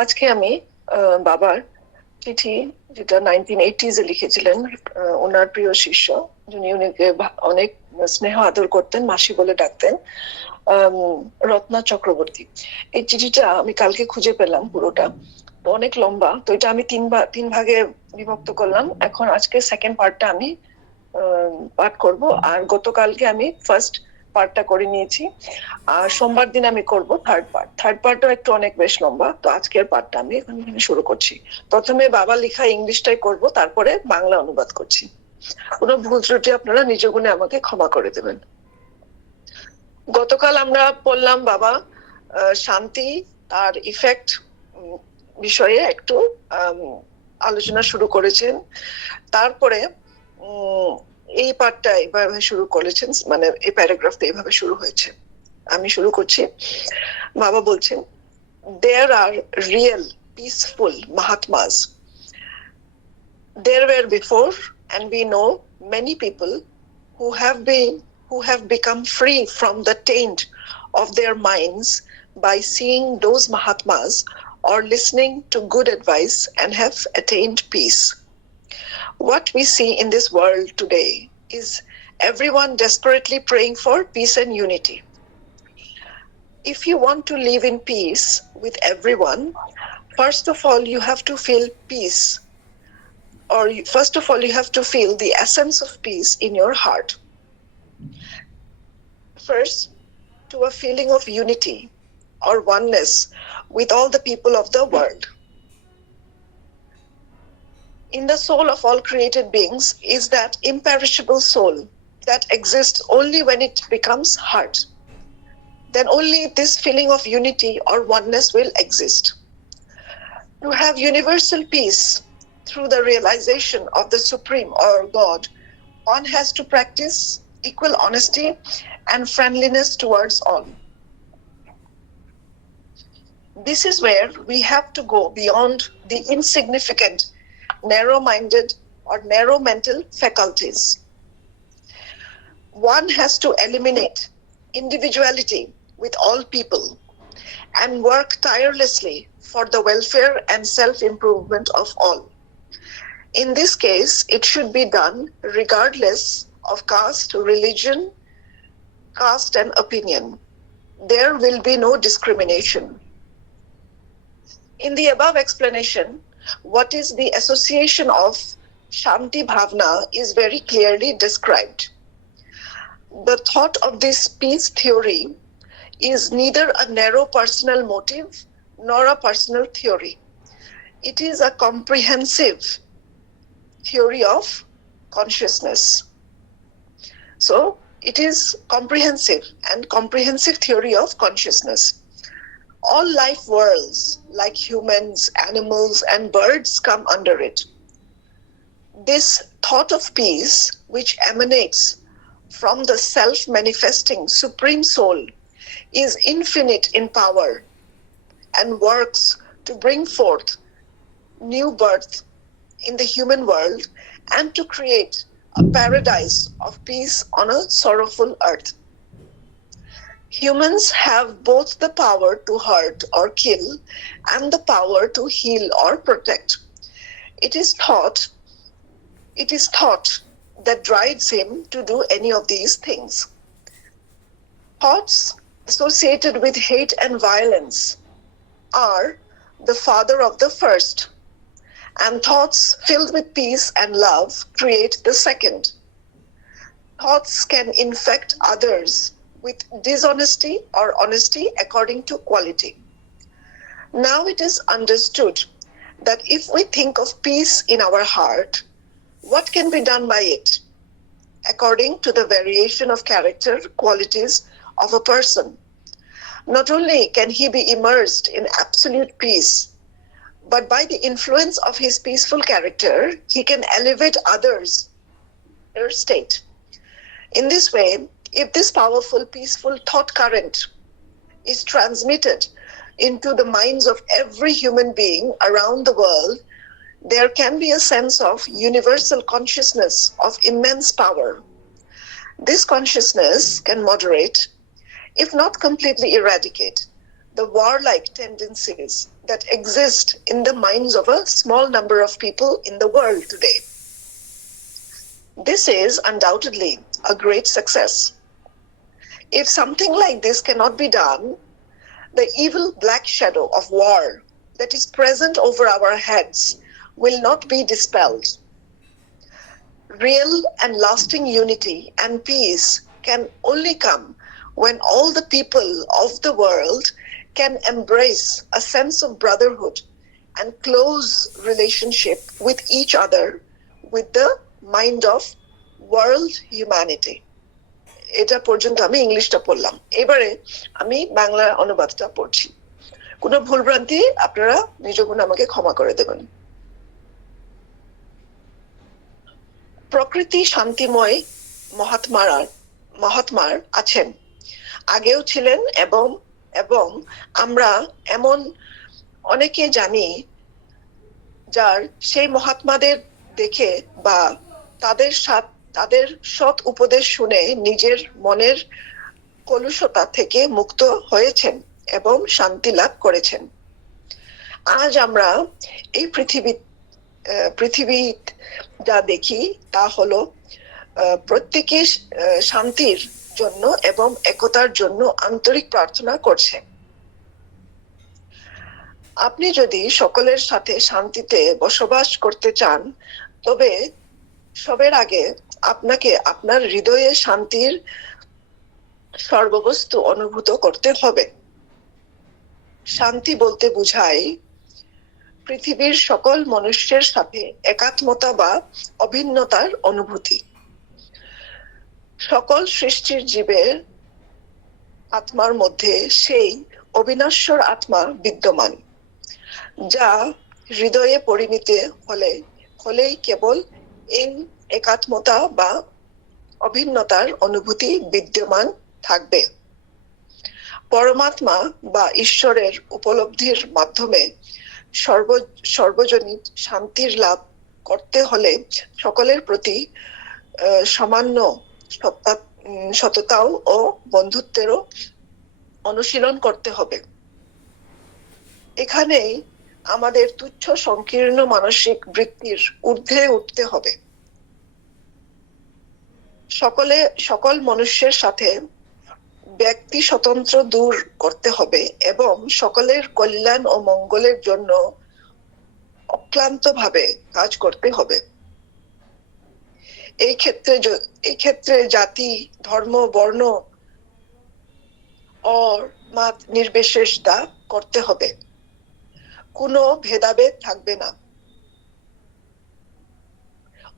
আজকে আমি বাবার চিঠি, যেটা 1980s লিখেছিলেন ওনার প্রিয় শিষ্য, যিনি উনিকে অনেক স্নেহ আদর করতেন, মাসি বলে ডাকতেন, রত্না চক্রবর্তী। এই চিঠিটা আমি কালকে খুঁজে পেলাম, পুরোটা অনেক লম্বা, তো এটা আমি তিন ভাগে বিভক্ত করলাম। এখন আজকে সেকেন্ড পার্টটা আমি পাঠ করব, আর গতকালকে আমি ফার্স্ট পার্টটা করে নিয়েছি, আর সোমবার দিন আমি করব থার্ড পার্টও একটু অনেক বেশ লম্বা। তো আজকের পার্টটা আমি এখানে শুরু করছি। প্রথমে বাবা লেখা ইংলিশটাই করব, তারপরে বাংলা অনুবাদ করছি। কোনো ভুল ত্রুটি আপনারা নিজ গুণে আমাকে ক্ষমা করে দেবেন। গতকাল আমরা পড়লাম বাবা শান্তি, তার ইফেক্ট বিষয়ে একটু আলোচনা শুরু করেছেন। তারপরে এই পার্টটা এইভাবে শুরু করেছেন, মানে এই প্যারাগ্রাফটা এইভাবে শুরু হয়েছে। আমি শুরু করছি। বাবা বলছেন, there are real peaceful Mahatmas. There were before, and we know many people who have become free from the taint of their minds by seeing those Mahatmas or listening to good advice and have attained peace. What we see in this world today is everyone desperately praying for peace and unity. If you want to live in peace with everyone, first of all, you have to feel peace. Or first of all, you have to feel the essence of peace in your heart. First, to a feeling of unity or oneness with all the people of the world. In the soul of all created beings is that imperishable soul that exists only when it becomes heart. Then only this feeling of unity or oneness will exist. To have universal peace through the realization of the Supreme or God, one has to practice equal honesty and friendliness towards all. This is where we have to go beyond the insignificant, narrow-minded or narrow mental faculties. One has to eliminate individuality with all people and work tirelessly for the welfare and self-improvement of all. In this case, it should be done regardless of caste, religion, caste and opinion. There will be no discrimination. In the above explanation, what is the association of Shanti Bhavna is very clearly described. The thought of this peace theory is neither a narrow personal motive nor a personal theory. It is a comprehensive theory of consciousness. So it is comprehensive theory of consciousness. All life worlds, like humans, animals, and birds, come under it. This thought of peace, which emanates from the self-manifesting Supreme Soul, is infinite in power and works to bring forth new birth in the human world and to create a paradise of peace on a sorrowful earth. Humans have both the power to hurt or kill and the power to heal or protect. It is thought that drives him to do any of these things. Thoughts associated with hate and violence are the father of the first, and thoughts filled with peace and love create the second. Thoughts can infect others with dishonesty or honesty according to quality. Now it is understood that if we think of peace in our heart, what can be done by it? According to the variation of character qualities of a person. Not only can he be immersed in absolute peace, but by the influence of his peaceful character, he can elevate others' their state. In this way, if this powerful, peaceful thought current is transmitted into the minds of every human being around the world, there can be a sense of universal consciousness of immense power. This consciousness can moderate, if not completely eradicate, the warlike tendencies that exist in the minds of a small number of people in the world today. This is undoubtedly a great success. If something like this cannot be done, the evil black shadow of war that is present over our heads will not be dispelled. Real and lasting unity and peace can only come when all the people of the world can embrace a sense of brotherhood and close relationship with each other with the mind of world humanity. এটা পর্যন্ত আমি ইংলিশটা পড়লাম, এবারে আমি বাংলা অনুবাদটা পড়ছি। কোনো ভুলভ্রান্তি আপনারা নিজ গুণে আমাকে ক্ষমা করে দেবেন। প্রকৃতি শান্তিময় মহাত্মার আছেন, আগেও ছিলেন এবং এবং আমরা এমন অনেকে জানি যার সেই মহাত্মাদের দেখে বা তাদের সৎ উপদেশ শুনে নিজের মনের কলুষতা থেকে মুক্ত হয়েছেন এবং শান্তি লাভ করেছেন। আজ আমরা এই পৃথিবী যা দেখি তা হলো প্রত্যেকে শান্তির জন্য এবং একতার জন্য আন্তরিক প্রার্থনা করছে। আপনি যদি সকলের সাথে শান্তিতে বসবাস করতে চান, তবে সবের আগে আপনাকে আপনার হৃদয়ে শান্তির সর্ববস্তু অনুভূত করতে হবে। শান্তি বলতে বোঝায় পৃথিবীর সকল মনুষ্যের সাথে একাত্মতা বা অভিন্নতার অনুভূতি। সকল সৃষ্টির জীবের আত্মার মধ্যে সেই অবিনশ্বর আত্মা বিদ্যমান, যা হৃদয়ে পরিণত হলেই কেবল এই একাত্মতা বা অভিন্নতার অনুভূতি বিদ্যমান থাকবে। পরমাত্মা বা ঈশ্বরের উপলব্ধির মাধ্যমে সর্বজনীন শান্তির লাভ করতে হলে সকলের প্রতি সামান্য সততাও ও বন্ধুত্বেরও অনুশীলন করতে হবে। এখানেই আমাদের তুচ্ছ সংকীর্ণ মানসিক বৃত্তির ঊর্ধ্বে উঠতে হবে। সকল মনুষ্যের সাথে ব্যক্তি স্বতন্ত্র দূর করতে হবে এবং সকলের কল্যাণ ও মঙ্গলের জন্য অক্লান্তভাবে কাজ করতে হবে। এই ক্ষেত্রে জাতি, ধর্ম, বর্ণ ও মত নির্বিশেষতা করতে হবে, কোনো ভেদাভেদ থাকবে না।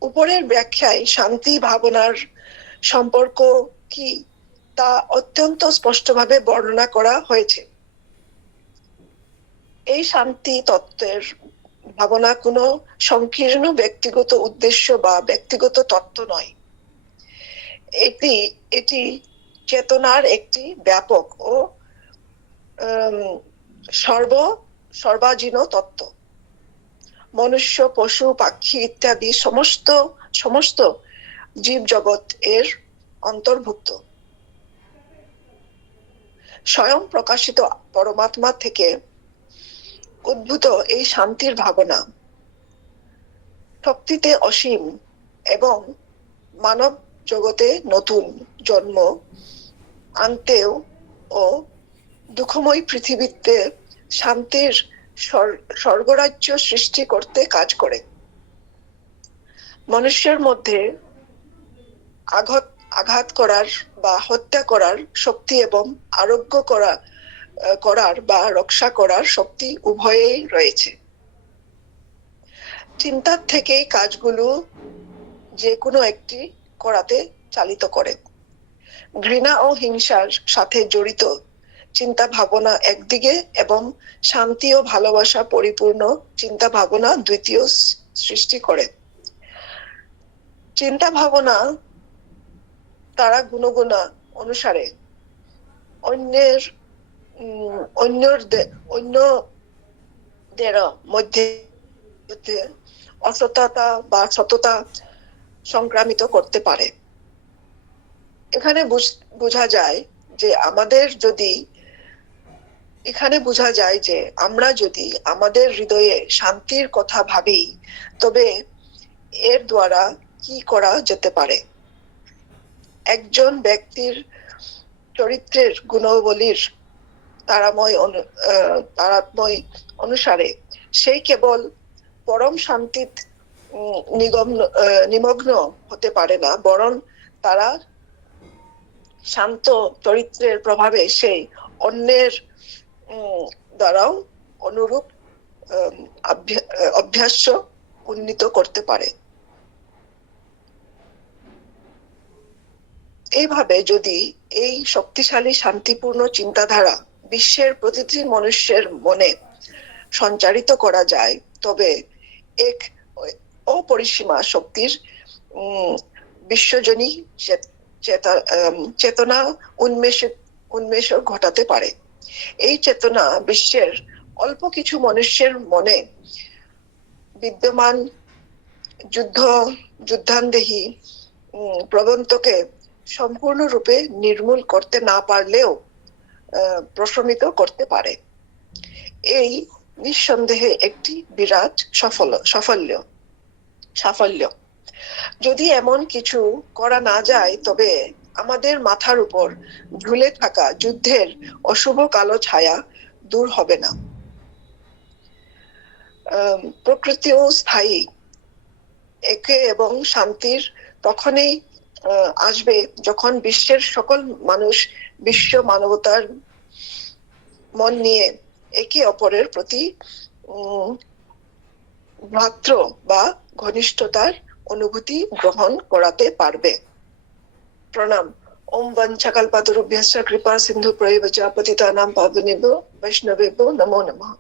উপরের ব্যাখ্যায় শান্তি ভাবনার সম্পর্ক কি তা অত্যন্ত স্পষ্টভাবে বর্ণনা করা হয়েছে। এই শান্তি তত্ত্বের ভাবনা কোনো সংকীর্ণ ব্যক্তিগত উদ্দেশ্য বা ব্যক্তিগত তত্ত্ব নয়। এটি চেতনার একটি ব্যাপক ও সর্বাজীন তত্ত্ব। মনুষ্য, পশু, পাখি ইত্যাদি সমস্ত জীব জগৎ এর অন্তর্ভুক্ত। স্বয়ং প্রকাশিত পরমাত্মা থেকে উদ্ভূত এই শান্তির ভাবনা শক্তিতে অসীম এবং মানব জগতে নতুন জন্ম আনতেও ও দুঃখময় পৃথিবীতে শান্তির স্বর্গরাজ্য সৃষ্টি করতে কাজ করে। মানুষের মধ্যে আঘাত করার বা হত্যা করার শক্তি এবং আরোগ্য করার বা রক্ষা করার শক্তি উভয়েই রয়েছে। চিন্তার থেকে কাজগুলো যে কোনো একটি করাতে চালিত করে। ঘৃণা ও হিংসার সাথে জড়িত চিন্তা ভাবনা একদিকে এবং শান্তি ও ভালোবাসা পরিপূর্ণ চিন্তা ভাবনা দ্বিতীয় সৃষ্টি করে। চিন্তা ভাবনা তারা গুণগুণা অনুসারে অন্যদের মধ্যে অসততা বা সততা সংক্রামিত করতে পারে। এখানে বোঝা যায় যে আমাদের যদি এখানে বোঝা যায় যে আমরা যদি আমাদের হৃদয়ে শান্তির কথা ভাবি, তবে এর দ্বারা কি করা যেতে পারে। একজন ব্যক্তির চরিত্রের গুণাবলীর তারতম্য অনুসারে সেই কেবল পরম শান্তিত নিমগ্ন হতে পারে না, বরং তারা শান্ত চরিত্রের প্রভাবে সেই অন্যের দ্বারাও অনুরূপ অভ্যাস উন্নীত করতে পারে। এইভাবে যদি এই শক্তিশালী শান্তিপূর্ণ চিন্তাধারা বিশ্বের প্রতিটি মানুষের মনে সঞ্চারিত করা যায়, তবে এক অপরিসীমা শক্তির বিশ্বজনীন চেতনা উন্মেষ ঘটাতে পারে। এই চেতনা বিশ্বের অল্প কিছু মানুষের মনে বিদ্যমান যুদ্ধান্দেহী প্রবণতাকে সম্পূর্ণরূপে নির্মূল করতে না পারলেও প্রশমিত করতে পারে। এই নিঃসন্দেহে একটি বিরাট সাফল্য। যদি এমন কিছু করা না যায়, তবে আমাদের মাথার উপর ঝুলে থাকা যুদ্ধের অশুভ কালো ছায়া দূর হবে না। প্রকৃতিও স্থায়ী, একে এবং শান্তির তখনই আসবে যখন বিশ্বের সকল মানুষ বিশ্ব মানবতার মন নিয়ে একে অপরের প্রতি ভ্রাতৃ বা ঘনিষ্ঠতার অনুভূতি গ্রহণ করাতে পারবে। প্রণাম। ওম বঞ্চকল্পতরুভ্যশ্চ কৃপা সিন্ধু প্রয়োগ চ পতিতানাং পাবনেভ্যো বৈষ্ণবেভ্যো নমো নমঃ।